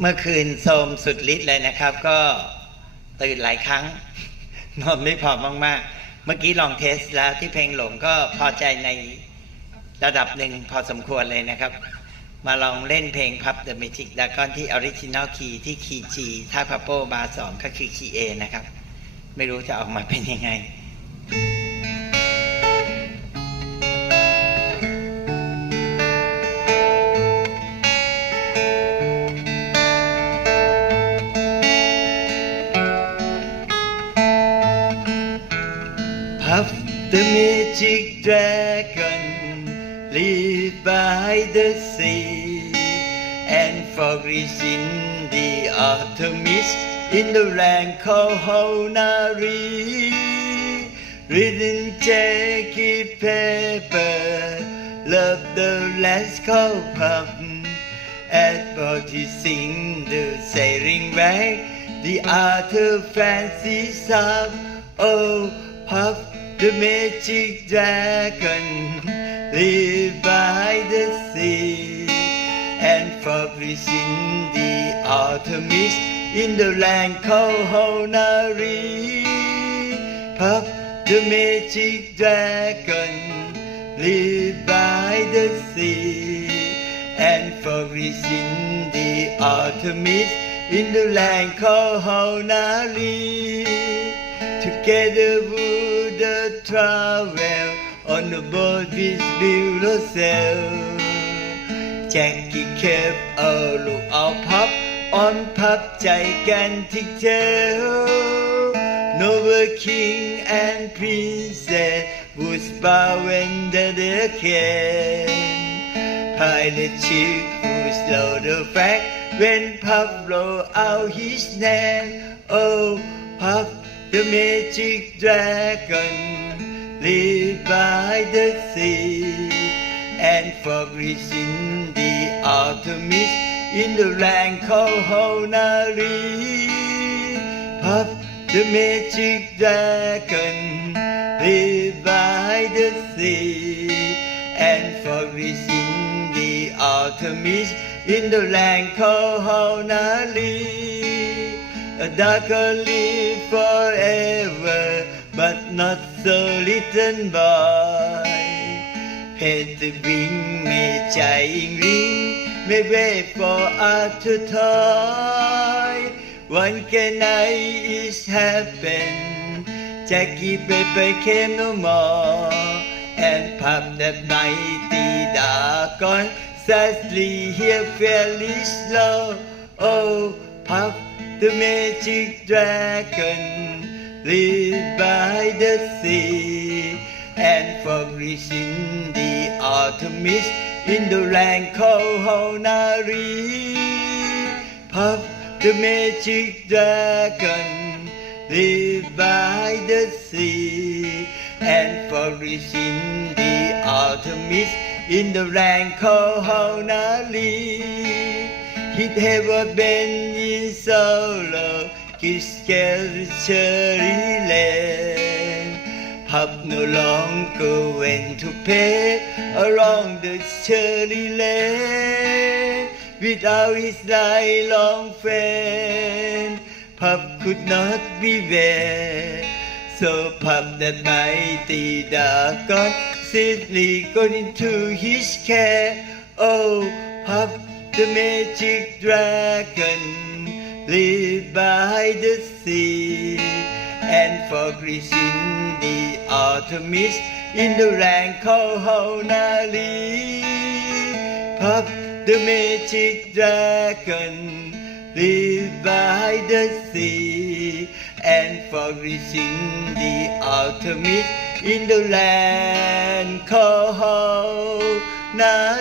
เมื่อคืนโทมสุดฤทธิ์เลยนะครับ ก็ตื่นหลายครั้ง นอนไม่พอมากๆ เมื่อกี้ลองเทสแล้วที่เพลงหลงก็พอใจในระดับหนึ่งพอสมควรเลยนะครับ มาลองเล่นเพลงพับ The Magic Dragon ที่ออริจิน l ลคีย์ที่คีย์ G ถ้าพับโปบาสองก็คือคีย์ A นะครับ ไม่รู้จะออกมาเป็นยังไง the magic dragon live by the sea and forests in the autumn mist in the land called Honari. Reading jacket paper, love the last called Puff. At sing the sailing back, the other fancy song. Oh, Puff the magic dragon live by the sea and in the autumn mist in the land called Honari. Puff the magic dragon live by the sea and in the autumn mist in the land called Honari. Together the travel on the board this little sail. Jackie kept a look lookout pub on pub gigantic tail. Noble king and princess was bow under their can. Pilot chief was slow the fact when Puff blow out his name. Oh, Pop the magic dragon live by the sea and forests in the autumn mist in the land called Honari. Puff the magic dragon live by the sea and forests in the autumn mist in the land called Honari. A darker live forever, but not so little boy. Head the wing, may giant ring, may wait for us to toy. One can I is happen, Jackie Pepper came no more, and Pop that mighty dragon sadly here fairly slow. Oh, Puff the magic dragon live by the sea and forests in the autumn mist in the rank called Honari. Puff the magic dragon live by the sea and forests in the autumn mist in the rank called Honari. He'd ever been in solo, land. Pub no longer went to pay along the cherry lane. Without his lifelong friend, Pub could not be there. So Pub that mighty dragon safely got into his care. Oh, Pub the magic dragon live by the sea and forests in the autumn mist in the land called Honari. Puff the magic dragon live by the sea and forests in the autumn mist in the land called Honari.